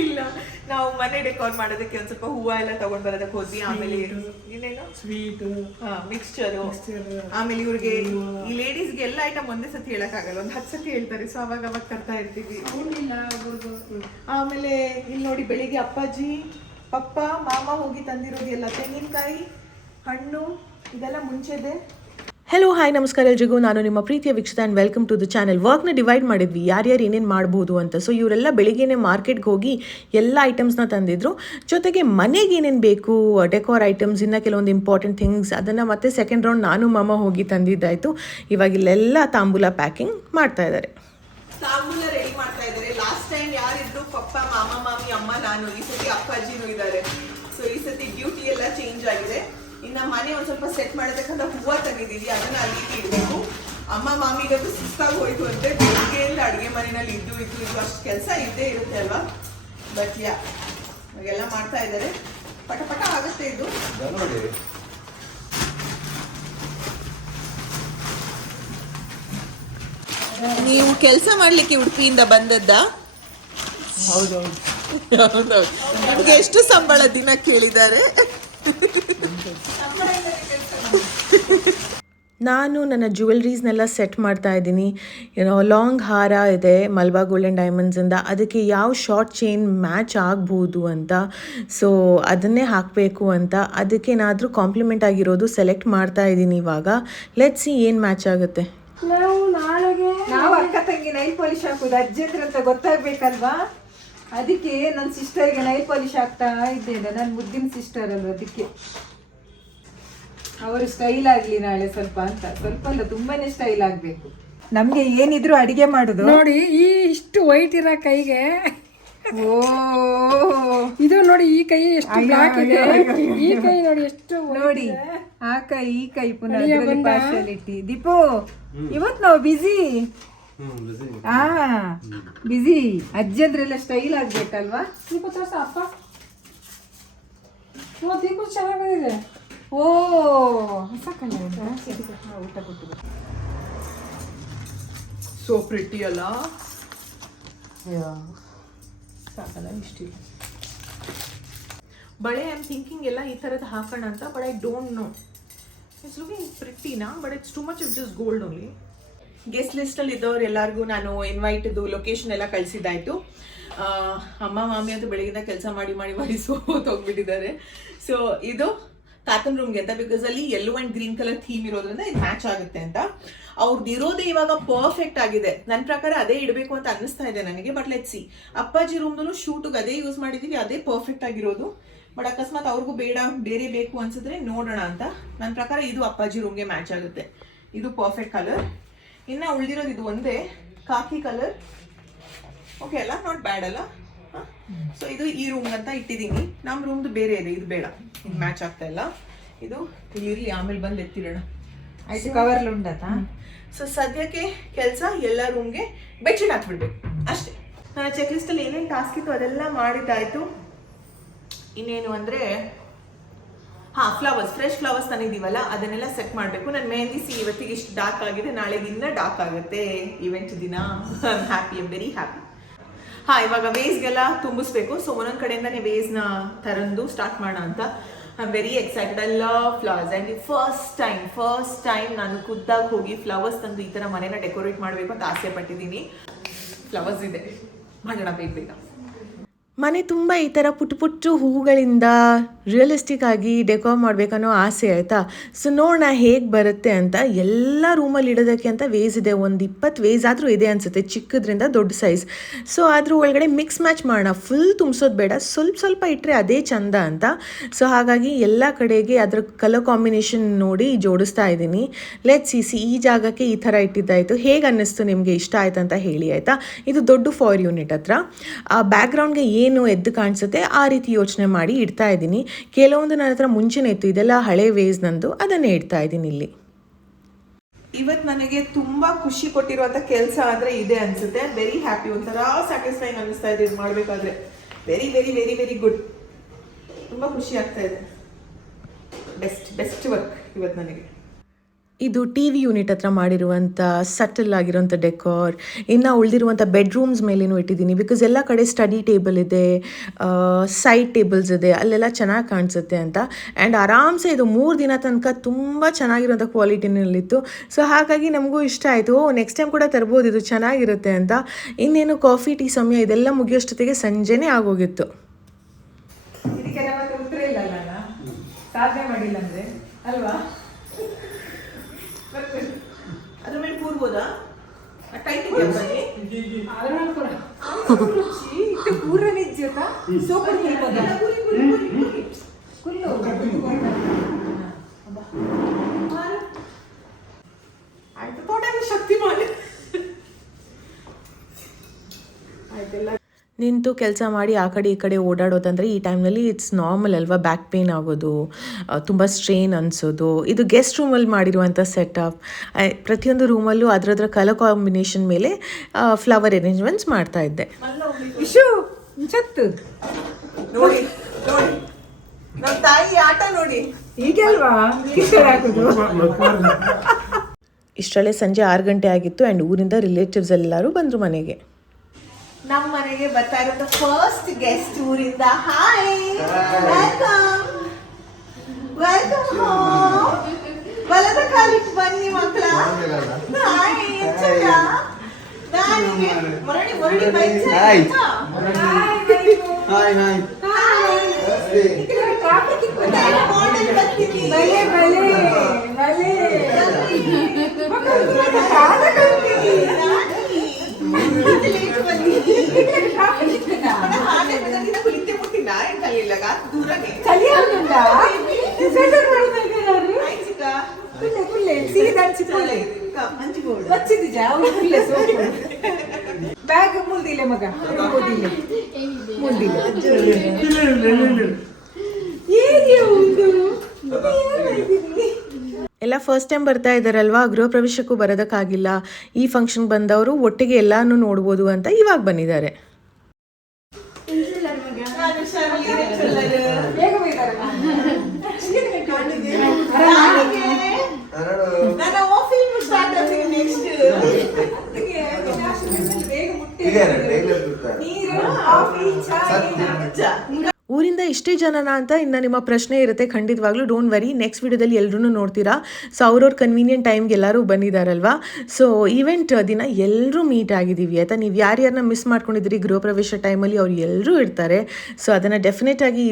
ಇಲ್ಲ, ನಾವು ಮನೆ ಡೆಕೋರ್ ಮಾಡೋದಕ್ಕೆ ಒಂದ್ ಸ್ವಲ್ಪ ಹೂವ ಎಲ್ಲ ತಗೊಂಡ್ ಬರೋದಕ್ಕೆ ಹೋದ್ವಿ. ಆಮೇಲೆ ಏನೇನು ಸ್ವೀಟ್, ಮಿಕ್ಸ್ಚರ್, ಆಮೇಲೆ ಇವ್ರಿಗೆ ಈ ಲೇಡೀಸ್ಗೆ ಎಲ್ಲ ಐಟಮ್ ಒಂದೇ ಸತಿ ಹೇಳಕ್ ಆಗಲ್ಲ, ಒಂದ್ 10 ಸತಿ ಹೇಳ್ತಾರೆ. ಸೊ ಅವಾಗ ತರ್ತಾ ಇರ್ತೀವಿ. ಆಮೇಲೆ ಇಲ್ಲಿ ನೋಡಿ, ಬೆಳಿಗ್ಗೆ ಅಪ್ಪಾಜಿ ಪಪ್ಪ ಮಾಮ ಹೋಗಿ ತಂದಿರೋದು ಎಲ್ಲ ತೆಂಗಿನಕಾಯಿ, ಹಣ್ಣು, ಇದೆಲ್ಲ ಮುಂಚೆದೆ. ಹೆಲೋ ಹಾಯ್ ನಮಸ್ಕಾರ ಎಲ್ರಿಗೂ, ನಾನು ನಿಮ್ಮ ಪ್ರೀತಿಯ Vikshita and welcome to the channel. ವರ್ಕ್ನ ಡಿವೈಡ್ ಮಾಡಿದ್ವಿ, ಯಾರ್ಯಾರು ಏನೇನು ಮಾಡ್ಬೋದು ಅಂತ. ಸೊ ಇವರೆಲ್ಲ ಬೆಳಿಗ್ಗೆನೇ ಮಾರ್ಕೆಟ್ಗೆ ಹೋಗಿ ಎಲ್ಲ ಐಟಮ್ಸ್ನ ತಂದಿದ್ರು. ಜೊತೆಗೆ ಮನೆಗೆ ಏನೇನು ಬೇಕು, ಡೆಕೋರ್ ಐಟಮ್ಸ್, ಇನ್ನು ಕೆಲವೊಂದು ಇಂಪಾರ್ಟೆಂಟ್ ಥಿಂಗ್ಸ್, ಅದನ್ನು ಮತ್ತೆ ಸೆಕೆಂಡ್ ರೌಂಡ್ ನಾನು ಮಾಮ ಹೋಗಿ ತಂದಿದ್ದಾಯಿತು. ಇವಾಗ ಇಲ್ಲೆಲ್ಲ ತಾಂಬೂಲ ಪ್ಯಾಕಿಂಗ್ ಮಾಡ್ತಾ ಇದ್ದಾರೆ. ತಾಂಬೂಲ ರೆಡಿ ಮಾಡ್ತಾ ಇದ್ದಾರೆ. Last time ಯಾರಿದ್ರು? ಪಪ್ಪ, ಮಾಮ, ಮಾಮಿ, ಅಮ್ಮ, ನಾನು. ಈ ಸತಿ ಅಪ್ಪಾಜಿನೂ ಇದ್ದಾರೆ. ಸೊ ಈ ಸತಿ ಡ್ಯೂಟಿ ಎಲ್ಲ ಚೇಂಜ್ ಆಗಿದೆ. ಇನ್ನ ಮನೆ ಒಂದ್ ಸ್ವಲ್ಪ ಸೆಟ್ ಮಾಡಬೇಕಂತ ಹೂವ ತಂದಿದ್ದೀವಿ, ಅದನ್ನ ಅಲ್ಲಿ ಇಡಬೇಕು. ಅಮ್ಮ ಮಾಮಿಗಂತೂ ಸುಸ್ತಾಗಿ ಹೋಯ್ತು ಅಂತೆ, ಬೆಳಿಗ್ಗೆಯಿಂದ ಅಡುಗೆ ಮನೆಯಲ್ಲಿ ಇದ್ದು ಅಷ್ಟು ಕೆಲಸ ಇದ್ದೇ ಇರುತ್ತೆ ಅಲ್ವಾ. ಬಟ್ ಇವಾಗೆಲ್ಲ ಮಾಡ್ತಾ ಇದ್ದಾರೆ, ಪಟ ಪಟ ಆಗುತ್ತೆ ಇದು. ನೀವು ಕೆಲಸ ಮಾಡ್ಲಿಕ್ಕೆ ಉಡುಪಿಯಿಂದ ಬಂದದ್ದ? ಹೌದೌದು. ನಿಮ್ಗೆ ಎಷ್ಟು ಸಂಬಳ ದಿನ ಕೇಳಿದ್ದಾರೆ? ನಾನು ನನ್ನ ಜ್ಯುವೆಲ್ರೀಸ್ನೆಲ್ಲ ಸೆಟ್ ಮಾಡ್ತಾ ಇದ್ದೀನಿ. ಲಾಂಗ್ ಹಾರ ಇದೆ ಮಲ್ಬಾ ಗೋಲ್ಡ್ ಆ್ಯಂಡ್ ಡೈಮಂಡ್ಸಿಂದ, ಅದಕ್ಕೆ ಯಾವ ಶಾರ್ಟ್ ಚೈನ್ ಮ್ಯಾಚ್ ಆಗ್ಬೋದು ಅಂತ. ಸೊ ಅದನ್ನೇ ಹಾಕಬೇಕು ಅಂತ, ಅದಕ್ಕೇನಾದರೂ ಕಾಂಪ್ಲಿಮೆಂಟ್ ಆಗಿರೋದು ಸೆಲೆಕ್ಟ್ ಮಾಡ್ತಾ ಇದ್ದೀನಿ ಇವಾಗ. ಲೆಟ್ಸ್ ಸಿ ಏನು ಮ್ಯಾಚ್ ಆಗುತ್ತೆ. ನಾವು ಅಕ್ಕ ತಂಗಿ ನೈಲ್ ಪಾಲಿಶ್ ಹಾಕೋದು ಅಜ್ಜಂದ್ರ ಅಂತ ಗೊತ್ತಾಗ್ಬೇಕಲ್ವಾ, ಅದಕ್ಕೆ ನನ್ನ ಸಿಸ್ಟರ್ಗೆ ನೈಲ್ ಪಾಲಿಶ್ ಹಾಕ್ತಾ ಇದ್ದೇನೆ. ನನ್ನ ಮುದ್ದಿನ ಸಿಸ್ಟರ್ ಅಲ್ವ, ಅದಕ್ಕೆ ಅವರು ಸ್ಟೈಲ್ ಆಗ್ಲಿ ನಾಳೆ ಸ್ವಲ್ಪ ಅಂತ. ಸ್ವಲ್ಪ ಅಲ್ಲ, ತುಂಬಾನೇ ಸ್ಟೈಲ್ ಆಗ್ಬೇಕು. ನಮ್ಗೆ ಏನಿದ್ರು ಅಡಿಗೆ ಮಾಡುದು ನೋಡಿ. ಈ ಇಷ್ಟು ವೈಟ್ ಇರೋ ಕೈಗೆ, ಓ ಇದು ನೋಡಿ, ಈ ಕೈ ಎಷ್ಟು ಬ್ಲಾಕ್ ಇದೆ, ಈ ಕೈ ನೋಡಿ ಎಷ್ಟು ನೋಡಿ, ಆ ಕೈ ಈ ಕೈ ಪುನಃ ಪಾರ್ಶಾಲಿಟಿ. ದೀಪು ಇವತ್ ನಾವು ಬಿಸಿ, ಬಿಸಿ. ಅಜ್ಜಂದ್ರೆಲ್ಲ ಸ್ಟೈಲ್ ಆಗ್ಬೇಕಲ್ವಾ. ದೀಪ ತೋರ್ಸ ಅಪ್ಪ, ದೀಪ ಚೆನ್ನಾಗಿ ಬಂದಿದೆ. ಓ ಹೊಸ ಕಲರ್ ಊಟ ಕೊಟ್ಟು. ಸೋ ಪ್ರಿಟಿ ಅಲ್ಲ, ಸಾಕಲ್ಲ ಇಷ್ಟಿಲ್ಲ. ಬಳೆ ಐ ಆಮ್ ಥಿಂಕಿಂಗ್ ಎಲ್ಲ ಈ ಥರದ್ದು ಹಾಕೋಣ ಅಂತ, but I don't know. It's looking ಪ್ರಿಟಿನಾ, but it's too much of just gold only. Guest ಲಿಸ್ಟಲ್ಲಿ ಇದ್ದವ್ರು ಎಲ್ಲರಿಗೂ ನಾನು ಇನ್ವೈಟ್ದು ಲೊಕೇಶನ್ ಎಲ್ಲ ಕಳಿಸಿದ್ದಾಯಿತು. ಅಮ್ಮ ಮಾಮಿ ಅಂತೂ ಬೆಳಗಿನ ಕೆಲಸ ಮಾಡಿ ಮಾಡಿ ಮಾಡಿ ಸೋತೋಗ್ಬಿಟ್ಟಿದ್ದಾರೆ. ಸೊ ಇದು ಕಾತನ್ ರೂಮ್ಗೆ ಅಂತ, ಬಿಕಾಸ್ ಅಲ್ಲಿ yellow and green colour theme ಇರೋದ್ರಿಂದ ಇದು ಮ್ಯಾಚ್ ಆಗುತ್ತೆ ಅಂತ. ಅವ್ರದ್ದು ಇರೋದೇ ಇವಾಗ ಪರ್ಫೆಕ್ಟ್ ಆಗಿದೆ. ನನ್ನ ಪ್ರಕಾರ ಅದೇ ಇಡಬೇಕು ಅಂತ ಅನ್ನಿಸ್ತಾ ಇದೆ ನನಗೆ. ಬಟ್ ಲೆಟ್ಸ್ ಸಿ, ಅಪ್ಪಾಜಿ ರೂಮ್ದಲ್ಲೂ ಶೂಟಿಗೆ ಅದೇ ಯೂಸ್ ಮಾಡಿದ್ದೀವಿ, ಅದೇ ಪರ್ಫೆಕ್ಟ್ ಆಗಿರೋದು. ಬಟ್ ಅಕಸ್ಮಾತ್ ಅವ್ರಿಗೂ ಬೇರೆ ಬೇಕು ಅನ್ಸಿದ್ರೆ ನೋಡೋಣ ಅಂತ. ನನ್ನ ಪ್ರಕಾರ ಇದು ಅಪ್ಪಾಜಿ ರೂಮ್ಗೆ ಮ್ಯಾಚ್ ಆಗುತ್ತೆ. ಇದು ಪರ್ಫೆಕ್ಟ್ ಕಲರ್. ಇನ್ನು ಉಳಿದಿರೋದು ಇದು ಒಂದೇ ಕಾಕಿ ಕಲರ್. ಓಕೆ ಅಲ್ಲ, ನಾಟ್ ಬ್ಯಾಡ್ ಅಲ್ಲ. ಸೊ ಇದು ಈ ರೂಮ್ ಅಂತ ಇಟ್ಟಿದ್ದೀನಿ. ನಮ್ಮ ರೂಮ್ದು ಬೇರೆ ಇದೆ, ಇದು ಬೇಡ, ಇದು ಮ್ಯಾಚ್ ಆಗ್ತಾ ಇಲ್ಲ. ಇದು ಇಲ್ಲಿರಲಿ, ಆಮೇಲೆ ಬಂದು ಎತ್ತಿರೋಣ ಆಯ್ತು. ಕವರ್ಲು ಉಂಡತಾ. ಸೊ ಸದ್ಯಕ್ಕೆ ಕೆಲಸ ಎಲ್ಲ ರೂಮ್ಗೆ ಬೆಡ್ಶೀಟ್ ಹಾಕ್ಬಿಡ್ಬೇಕು ಅಷ್ಟೇ. ನನ್ನ ಚೆಕ್ ಲಿಸ್ಟಲ್ಲಿ ಏನೇನು ಟಾಸ್ಕ್ ಇತ್ತು ಅದೆಲ್ಲ ಮಾಡಿದ್ದಾಯ್ತು. ಇನ್ನೇನು ಅಂದರೆ ಫ್ಲವರ್ಸ್, ಫ್ರೆಶ್ ಫ್ಲವರ್ಸ್ ತಂದಿದ್ದೀವಲ್ಲ ಅದನ್ನೆಲ್ಲ ಸೆಟ್ ಮಾಡಬೇಕು. ನನ್ನ ಮೆಹಂದಿ ಇವತ್ತಿಗೆ ಇಷ್ಟು ಡಾರ್ಕ್ ಆಗಿದೆ, ನಾಳೆಗೆ ಇನ್ನೂ ಡಾರ್ಕ್ ಆಗುತ್ತೆ ಇವೆಂಟ್ ದಿನ. I am happy, I am very happy. ಇವಾಗ ವೇಸ್ಗೆಲ್ಲ ತುಂಬಿಸ್ಬೇಕು. ಸೊ ಒಂದೊಂದು ಕಡೆಯಿಂದನೇ ವೇಸ್ನ ತರಂದು ಸ್ಟಾರ್ಟ್ ಮಾಡೋಣ ಅಂತ. I am very excited. I love flowers and first time ನಾನು ಖುದ್ದಾಗಿ ಹೋಗಿ ಫ್ಲವರ್ಸ್ ತಂದು ಈ ಥರ ಮನೇನ ಡೆಕೋರೇಟ್ ಮಾಡಬೇಕು ಅಂತ ಆಸೆ ಪಟ್ಟಿದ್ದೀನಿ. ಫ್ಲವರ್ಸ್ ಇದೆ, ಮಾಡೋಣ ಬೇಗ. ಮನೆ ತುಂಬ ಈ ಥರ ಪುಟ್ಟ ಪುಟ್ಟ ಹೂಗಳಿಂದ ರಿಯಲಿಸ್ಟಿಕ್ ಆಗಿ ಡೆಕೋರ್ ಮಾಡಬೇಕನ್ನೋ ಆಸೆ ಆಯಿತಾ. ಸೊ ನೋಡೋಣ ಹೇಗೆ ಬರುತ್ತೆ ಅಂತ. ಎಲ್ಲ ರೂಮಲ್ಲಿ ಇಡೋದಕ್ಕೆ ಅಂತ ವೇಸ್ ಇದೆ, ಒಂದು 20 ವೇಸ್ ಆದರೂ ಇದೆ ಅನಿಸುತ್ತೆ, ಚಿಕ್ಕದ್ರಿಂದ ದೊಡ್ಡ ಸೈಜ್. ಸೊ ಅದ್ರ ಒಳಗಡೆ ಮಿಕ್ಸ್ ಮ್ಯಾಚ್ ಮಾಡೋಣ, ಫುಲ್ ತುಂಬಿಸೋದು ಬೇಡ, ಸ್ವಲ್ಪ ಇಟ್ಟರೆ ಅದೇ ಚಂದ ಅಂತ. ಸೊ ಹಾಗಾಗಿ ಎಲ್ಲ ಕಡೆಗೆ ಅದ್ರ ಕಲರ್ ಕಾಂಬಿನೇಷನ್ ನೋಡಿ ಜೋಡಿಸ್ತಾ ಇದ್ದೀನಿ. ಲೆಟ್ಸ್ ಸಿ ಈ ಜಾಗಕ್ಕೆ ಈ ಥರ ಇಟ್ಟಿದ್ದಾಯಿತು. ಹೇಗೆ ಅನ್ನಿಸ್ತು ನಿಮಗೆ, ಇಷ್ಟ ಆಯ್ತು ಅಂತ ಹೇಳಿ ಆಯಿತಾ. ಇದು ದೊಡ್ಡ 4 ಯೂನಿಟ್ ಹತ್ರ. ಆ ಬ್ಯಾಕ್ಗ್ರೌಂಡ್ಗೆ ಏನು ಎದ್ದು ಕಾಣಿಸುತ್ತೆ ಆ ರೀತಿ ಯೋಚನೆ ಮಾಡಿ ಇಡ್ತಾ ಇದ್ದೀನಿ. ಕೆಲವೊಂದು ನನ್ನ ಹತ್ರ ಮುಂಚೆನೇ ಇತ್ತು, ಇದೆಲ್ಲ ಹಳೆ ವೇಸ್ ನಂದು, ಅದನ್ನೇ ಇಡ್ತಾ ಇದ್ದೀನಿ ಇಲ್ಲಿ. ಇವತ್ತು ನನಗೆ ತುಂಬಾ ಖುಷಿ ಕೊಟ್ಟಿರುವಂತ ಕೆಲಸ ಆದ್ರೆ ಇದೆ ಅನ್ಸುತ್ತೆ. ವೆರಿ ಹ್ಯಾಪಿ, ಒಂಥರ ಸ್ಯಾಟಿಸ್ಫೈಂಗ್ ಅನ್ನಿಸ್ತಾ ಇದೆ ಇದು ಮಾಡಬೇಕಾದ್ರೆ. Very very very very good, ತುಂಬಾ ಖುಷಿ ಆಗ್ತಾ ಇದೆ. ಬೆಸ್ಟ್ ವರ್ಕ್ ಇವತ್ತು ನನಗೆ. ಇದು ಟಿ ವಿ ಯೂನಿಟ್ ಹತ್ರ ಮಾಡಿರುವಂಥ ಸಟಲ್ ಆಗಿರೋಂಥ ಡೆಕೋರ್. ಇನ್ನು ಉಳಿದಿರುವಂಥ ಬೆಡ್ರೂಮ್ಸ್ ಮೇಲೇನೂ ಇಟ್ಟಿದ್ದೀನಿ, ಬಿಕಾಸ್ ಎಲ್ಲ ಕಡೆ ಸ್ಟಡಿ ಟೇಬಲ್ ಇದೆ, ಸೈಡ್ ಟೇಬಲ್ಸ್ ಇದೆ, ಅಲ್ಲೆಲ್ಲ ಚೆನ್ನಾಗಿ ಕಾಣಿಸುತ್ತೆ ಅಂತ. ಆ್ಯಂಡ್ ಆರಾಮ್ಸೆ ಇದು 3 ದಿನ ತನಕ ತುಂಬ ಚೆನ್ನಾಗಿರೋಂಥ ಕ್ವಾಲಿಟಿನಲ್ಲಿತ್ತು. ಸೊ ಹಾಗಾಗಿ ನಮಗೂ ಇಷ್ಟ ಆಯಿತು, ನೆಕ್ಸ್ಟ್ ಟೈಮ್ ಕೂಡ ತರ್ಬೋದು, ಇದು ಚೆನ್ನಾಗಿರುತ್ತೆ ಅಂತ. ಇನ್ನೇನು ಕಾಫಿ ಟೀ ಸಮಯ ಇದೆಲ್ಲ ಮುಗಿಯೋಷ್ಟೊತ್ತಿಗೆ ಸಂಜೆನೇ ಆಗೋಗಿತ್ತು. ಇದಕ್ಕೆಲ್ಲ ಮತ್ತೆ ಉತ್ತರ ಇಲ್ಲಲ್ಲ, ಸಾಧನೆ ಮಾಡಿಲ್ಲ ಅಂದರೆ ಅಲ್ವಾ? ಅದ್ರ ಮೇಲೆ ಕೂರ್ಬೋದಾ? ಟೈಟ್ ಇದೆಯಾ ಬನ್ನಿ? ರುಚಿ ಇದು ಪೂರ ನಿಜ್ಜತ ಸೋಪರ್ ಕೂರ್ಬೋದಾ? ಕುಲ್ಲು ಆಯ್ತು, ತೋಟದ ಶಕ್ತಿ ಮಾಡಿ ಆಯ್ತೆಲ್ಲ. ನಿಂತು ಕೆಲಸ ಮಾಡಿ ಆ ಕಡೆ ಈ ಕಡೆ ಓಡಾಡೋದಂದರೆ ಈ ಟೈಮ್ನಲ್ಲಿ ಇಟ್ಸ್ ನಾರ್ಮಲ್ ಅಲ್ವಾ, ಬ್ಯಾಕ್ ಪೇನ್ ಆಗೋದು, ತುಂಬ ಸ್ಟ್ರೇನ್ ಅನಿಸೋದು. ಇದು ಗೆಸ್ಟ್ ರೂಮಲ್ಲಿ ಮಾಡಿರುವಂಥ ಸೆಟಪ್. ಪ್ರತಿಯೊಂದು ರೂಮಲ್ಲೂ ಅದರದ್ರ ಕಲರ್ ಕಾಂಬಿನೇಷನ್ ಮೇಲೆ ಫ್ಲವರ್ ಅರೇಂಜ್ಮೆಂಟ್ಸ್ ಮಾಡ್ತಾ ಇದ್ದೆ. ಇಶು ಚತ್ತು ನೋಡಿ ನೋಡಿ ನಮ್ಮ ತಾಯಿ ಆಟ ನೋಡಿ. ಈಗಲ್ವಾ ಹಾಕೋದು. ಇಷ್ಟರಲ್ಲೇ ಸಂಜೆ 6 ಗಂಟೆ ಆಗಿತ್ತು ಆ್ಯಂಡ್ ಊರಿಂದ ರಿಲೇಟಿವ್ಸ್ ಎಲ್ಲರೂ ಬಂದರು ಮನೆಗೆ. ನಮ್ಮ ಮನೆಗೆ ಬರ್ತಾ ಇರೋದು ಫಸ್ಟ್ ಗೆಸ್ಟ್ ಊರಿಂದ. Hi, welcome welcome home. ಬಲದ ಕಾಲಿಟ್ಟು ಬನ್ನಿ ಮಕ್ಕಳ. ಹಾಯ್, ಚಂದ. ನಾನಿಗೆ ಮರಳಿ ಮರಳಿ ಬೈಚ. ಹಾಯ್ ಹಾಯ್ ಹಾಯ್ ಮಾಡೆಲ್ ಬರ್ತೀನಿ. ಬಲೆ ಬಲೆ ಬಲೆ ಬ್ಯಾಗ್ ಮುಲ್ದಿಲ್ಲ ಮಗ, ಮುಲ್ದಿಲ್ಲ ಮುಲ್ದಿಲ್ಲ. ಎಲ್ಲ ಫಸ್ಟ್ ಟೈಮ್ ಬರ್ತಾ ಇದ್ದಾರಲ್ವಾ, ಗೃಹ ಪ್ರವೇಶಕ್ಕೂ ಬರೋದಕ್ಕಾಗಿಲ್ಲ. ಈ ಫಂಕ್ಷನ್ ಬಂದವರು ಒಟ್ಟಿಗೆ ಎಲ್ಲಾನು ನೋಡ್ಬೋದು ಅಂತ ಇವಾಗ ಬಂದಿದ್ದಾರೆ. ಊರಿಂದ ಇಷ್ಟೇ ಜನನ ಅಂತ ಇನ್ನು ನಿಮ್ಮ ಪ್ರಶ್ನೆ ಇರುತ್ತೆ. ಖಂಡಿತವಾಗ್ಲೂ ಡೋಂಟ್ ವರಿ, ನೆಕ್ಸ್ಟ್ ವಿಡಿಯೋದಲ್ಲಿ ಎಲ್ಲರೂ ನೋಡ್ತೀರಾ. ಸೊ ಅವ್ರವ್ರ ಕನ್ವೀನಿಯಂಟ್ ಟೈಮ್ಗೆ ಎಲ್ಲರೂ ಬಂದಿದ್ದಾರಲ್ವಾ. ಸೊ ಈವೆಂಟ್ ದಿನ ಎಲ್ಲರೂ ಮೀಟ್ ಆಗಿದ್ದೀವಿ ಆಯಿತಾ. ನೀವು ಯಾರ್ಯಾರನ್ನ ಮಿಸ್ ಮಾಡ್ಕೊಂಡಿದ್ದೀರಿ ಗೃಹ ಪ್ರವೇಶ ಟೈಮಲ್ಲಿ, ಅವ್ರು ಎಲ್ಲರೂ ಇರ್ತಾರೆ. ಸೊ ಅದನ್ನು ಡೆಫಿನೆಟಾಗಿ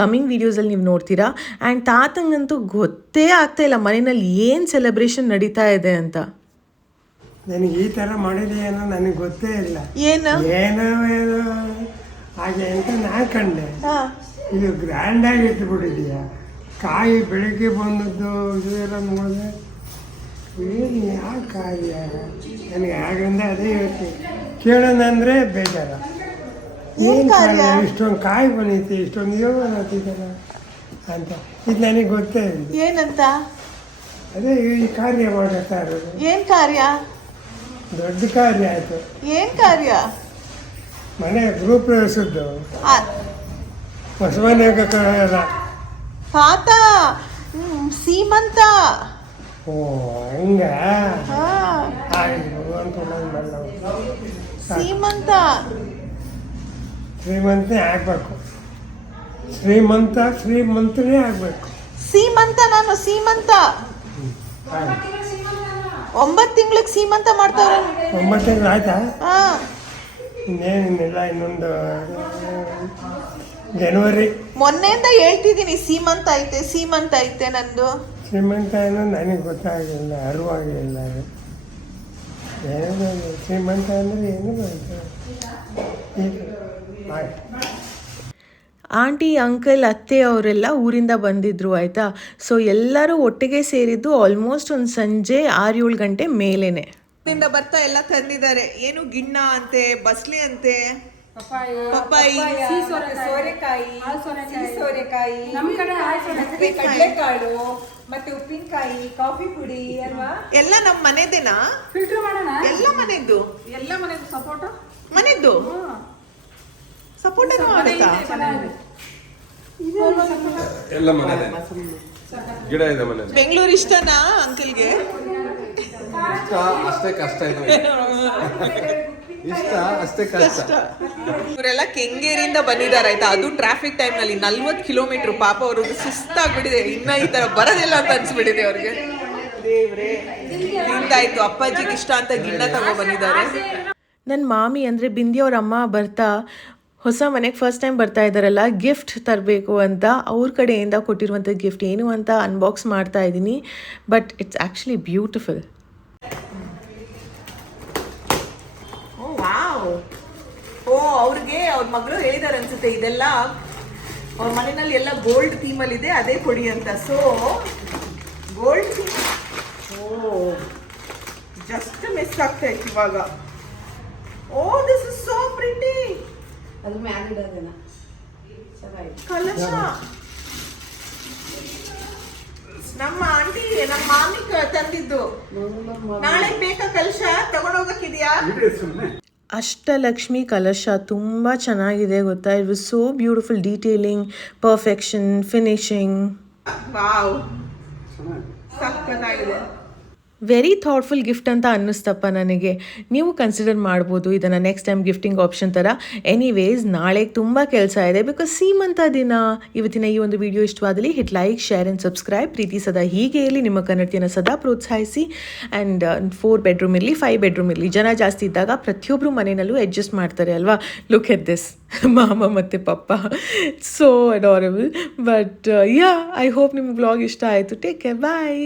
ಕಮ್ಮಿಂಗ್ ವೀಡಿಯೋಸಲ್ಲಿ ನೀವು ನೋಡ್ತೀರಾ. ಆ್ಯಂಡ್ ತಾತಂಗಂತೂ ಗೊತ್ತೇ ಆಗ್ತಾ ಇಲ್ಲ ಮನೆಯಲ್ಲಿ ಏನು ಸೆಲೆಬ್ರೇಷನ್ ನಡೀತಾ ಇದೆ ಅಂತ. ನನಗೆ ಈ ಥರ ಮಾಡಿದೆ ಏನೋ ನನಗೆ ಗೊತ್ತೇ ಇಲ್ಲ. ಏನು ಏನೋ ಏನೋ ಹಾಗೆ ಅಂತ ನಾ ಕಂಡೆ. ಇದು ಗ್ರ್ಯಾಂಡಾಗಿ ಇಟ್ಬಿಟ್ಟಿದೀಯ. ಕಾಯಿ ಬೆಳಗ್ಗೆ ಬಂದದ್ದು ಇದು ಎಲ್ಲ ನೋಡಿದೆ, ಏನು ಯಾವ ಕಾಯಿ ನನಗೆ ಹಾಗಂದ್ರೆ ಅದೇ ಹೇಳ್ತೀನಿ. ಕೇಳೋಣ ಅಂದರೆ ಬೇಜಾರ. ಏನು ಕಾರ್ಯ ಇಷ್ಟೊಂದು ಕಾಯಿ ಬಂದೈತಿ, ಇಷ್ಟೊಂದು ಯೋಗ ಆಗ್ತಿದ್ದಲ್ಲ ಅಂತ. ಇದು ನನಗೆ ಗೊತ್ತೇ ಇಲ್ಲ. ಏನಂತ? ಅದೇ ಈ ಕಾರ್ಯ ಮಾಡುತ್ತಾ ಇರೋದು. ಏನು ಕಾರ್ಯ? ದೊಡ್ಡ ಕಾರ್ಯ ಆಯಿತು. ಏನು ಕಾರ್ಯ? ಮನೆ ಗ್ರೂಪ್ ಪ್ರವೇಶದ್ದು ಹೊಸಮನೆಯಾಗ ತಾತ ಸೀಮಂತ. ಓ ಹಂಗ ಭಗವಂತ ಸೀಮಂತ ಶ್ರೀಮಂತನೇ ಆಗ್ಬೇಕು. ಶ್ರೀಮಂತನೇ ಆಗ್ಬೇಕು. ಸೀಮಂತ ನಾನು ಸೀಮಂತ 9 ತಿಂಗಳಿಗೆ ಸೀಮಂತ ಮಾಡ್ತಾವ್ರೆ. 9 ತಿಂಗಳು ಆಯ್ತಾ? ಇನ್ನೇನಿಲ್ಲ, ಇನ್ನೊಂದು ಜನವರಿ. ಮೊನ್ನೆಯಿಂದ ಹೇಳ್ತಿದ್ದೀನಿ ಸೀಮಂತ ಐತೆ ನಂದು. ಶ್ರೀಮಂತ ಏನೋ ನನಗೆ ಗೊತ್ತಾಗಲಿಲ್ಲ, ಅರಿವಾಗಿಲ್ಲ. ಏನೋ ಶ್ರೀಮಂತ ಅಂದರೆ ಏನು ಆಯ್ತು. ಆಂಟಿ, ಅಂಕಲ್, ಅತ್ತೆ ಅವರೆಲ್ಲ ಊರಿಂದ ಬಂದಿದ್ರು ಆಯಿತಾ. ಸೊ ಎಲ್ಲರೂ ಒಟ್ಟಿಗೆ ಸೇರಿದ್ದು ಆಲ್ಮೋಸ್ಟ್ ಒಂದು ಸಂಜೆ 6-7 ಗಂಟೆ ಮೇಲೇನೆ. ಬರ್ತಾ ಎಲ್ಲ ತಂದಿದ್ದಾರೆ. ಏನು ಗಿಣ್ಣ ಅಂತೆ, ಬಸ್ಲಿ ಅಂತೆ, ಪಪ್ಪಾಯಿ, ಸೋರೆಕಾಯಿ, ನಮ್ಮ ಕಡೆ ಕಡಲೆಕಾಳು, ಮತ್ತೆ ಉಪ್ಪಿನಕಾಯಿ, ಕಾಫಿ ಪುಡಿ ಅಲ್ವಾ. ಎಲ್ಲ ನಮ್ಮ ಮನೆದೇನಾ? ಫಿಲ್ಟರ್ ಮಾಡೋಣ. ಎಲ್ಲ ಮನೆದ್ದು ಸಪೋಟ ಮನೆದ್ದು ಸಪೋರ್ಟ್ ಮಾಡುತ್ತಾ? ಎಲ್ಲ ಮನೆ ಗಿಡ ಇದೆ ಮನೇಲಿ. ಬೆಂಗಳೂರು ಇಷ್ಟನಾ ಅಂಕಲ್ಗೆ? ಇಷ್ಟ ಅಷ್ಟೇ ಕಷ್ಟ ಇದೆ. ಇಷ್ಟ ಅಷ್ಟೇ ಕಷ್ಟ. ಇವರೆಲ್ಲ ಕೆಂಗೇರಿಯಿಂದ ಬಂದಿದ್ದಾರೆ ಆಯ್ತಾ, ಅದು ಟ್ರಾಫಿಕ್ ಟೈಮ್ ನಲ್ಲಿ 40 ಕಿಲೋಮೀಟರ್. ಪಾಪ ಅವ್ರಿಗೆ ಸುಸ್ತಾಗ್ಬಿಟ್ಟಿದೆ, ಇನ್ನ ಈ ತರ ಬರೋದಿಲ್ಲ ಅಂತ ಅನ್ಸ್ಬಿಟ್ಟಿದೆ ಅವ್ರಿಗೆ. ದೇವ್ರೆ, ಹಿಂದಾಯ್ತು. ಅಪ್ಪಾಜಿಗೆ ಇಷ್ಟ ಅಂತ ಗಿಣ್ಣ ತಗೋ ಬಂದಿದ್ದಾರೆ. ನನ್ನ ಮಾಮಿ ಅಂದರೆ ಬಿಂದಿಯವ್ರ ಅಮ್ಮ ಬರ್ತಾ ಹೊಸ ಮನೆಗೆ ಫಸ್ಟ್ ಟೈಮ್ ಬರ್ತಾ ಇದ್ದಾರಲ್ಲ, ಗಿಫ್ಟ್ ತರಬೇಕು ಅಂತ ಅವ್ರ ಕಡೆಯಿಂದ ಕೊಟ್ಟಿರುವಂಥ ಗಿಫ್ಟ್ ಏನು ಅಂತ ಅನ್ಬಾಕ್ಸ್ ಮಾಡ್ತಾ ಇದ್ದೀನಿ. But it's actually beautiful. Oh wow, oh ಅವ್ರಿಗೆ ಅವ್ರ ಮಗಳು ಹೇಳಿದಾರೆ ಅನ್ಸುತ್ತೆ, ಇದೆಲ್ಲ ಅವ್ರ ಮನೆಯಲ್ಲಿ ಎಲ್ಲ ಗೋಲ್ಡ್ ಥೀಮಲ್ಲಿ ಇದೆ, ಅದೇ ಕೊಡಿ ಅಂತ. ಸೊ ಗೋಲ್ಡ್ ಥೀಮ್, ಓ ಜಸ್ಟ್ ಮಿಸ್ ಆಗ್ತಾ ಇತ್ತು ಇವಾಗ. Oh this is so pretty. ಅದ್ರ ಮ್ಯಾಲ ಇಡೋದೇನ ಕಲಶ ನಮ್ಮ ಆಂಟಿ ನಮ್ಮ ಮಾಮಿ ತಂದಿದ್ದು. ನಾಳೆ ಬೇಕಾ ಕಲಶ? ತಗೊಂಡೋಗಕ್ಕಿದ್ಯಾ? ಅಷ್ಟಲಕ್ಷ್ಮಿ ಕಲಶ ತುಂಬ ಚೆನ್ನಾಗಿದೆ ಗೊತ್ತಾ. It was so beautiful, detailing, perfection, finishing. Wow, ಸಕ್ಕತ್ತಾಗಿದೆ. ವೆರಿ ಥಾಟ್ಫುಲ್ ಗಿಫ್ಟ್ ಅಂತ ಅನ್ನಿಸ್ತಪ್ಪ ನನಗೆ. ನೀವು ಕನ್ಸಿಡರ್ ಮಾಡ್ಬೋದು ಇದನ್ನು ನೆಕ್ಸ್ಟ್ ಟೈಮ್ ಗಿಫ್ಟಿಂಗ್ ಆಪ್ಷನ್ ಥರ. ಎನಿವೇಸ್, ನಾಳೆಗೆ ತುಂಬ ಕೆಲಸ ಇದೆ ಬಿಕಾಸ್ ಸೀಮಂತ ದಿನ. ಇವತ್ತಿನ ಈ ಒಂದು ವಿಡಿಯೋ ಇಷ್ಟವಾದಲ್ಲಿ hit like, share and subscribe. ಪ್ರೀತಿ ಸದಾ ಹೀಗೆ ಇರಲಿ, ನಿಮ್ಮ ಕನ್ನಡತಿಯನ್ನು ಸದಾ ಪ್ರೋತ್ಸಾಹಿಸಿ. ಆ್ಯಂಡ್ 4 ಬೆಡ್ರೂಮ್ ಇರಲಿ, 5 ಬೆಡ್ರೂಮ್ ಇರಲಿ, ಜನ ಜಾಸ್ತಿ ಇದ್ದಾಗ ಪ್ರತಿಯೊಬ್ಬರು ಮನೆಯಲ್ಲೂ ಅಡ್ಜಸ್ಟ್ ಮಾಡ್ತಾರೆ ಅಲ್ವಾ. ಲುಕ್ ಎಟ್ ದಿಸ್, ಮಾಮ ಮತ್ತು ಪಪ್ಪ, so adorable. But yeah, I hope ನಿಮ್ಗೆ ವ್ಲಾಗ್ ಇಷ್ಟ ಆಯಿತು. ಟೇಕ್ ಕೇರ್, ಬಾಯ್.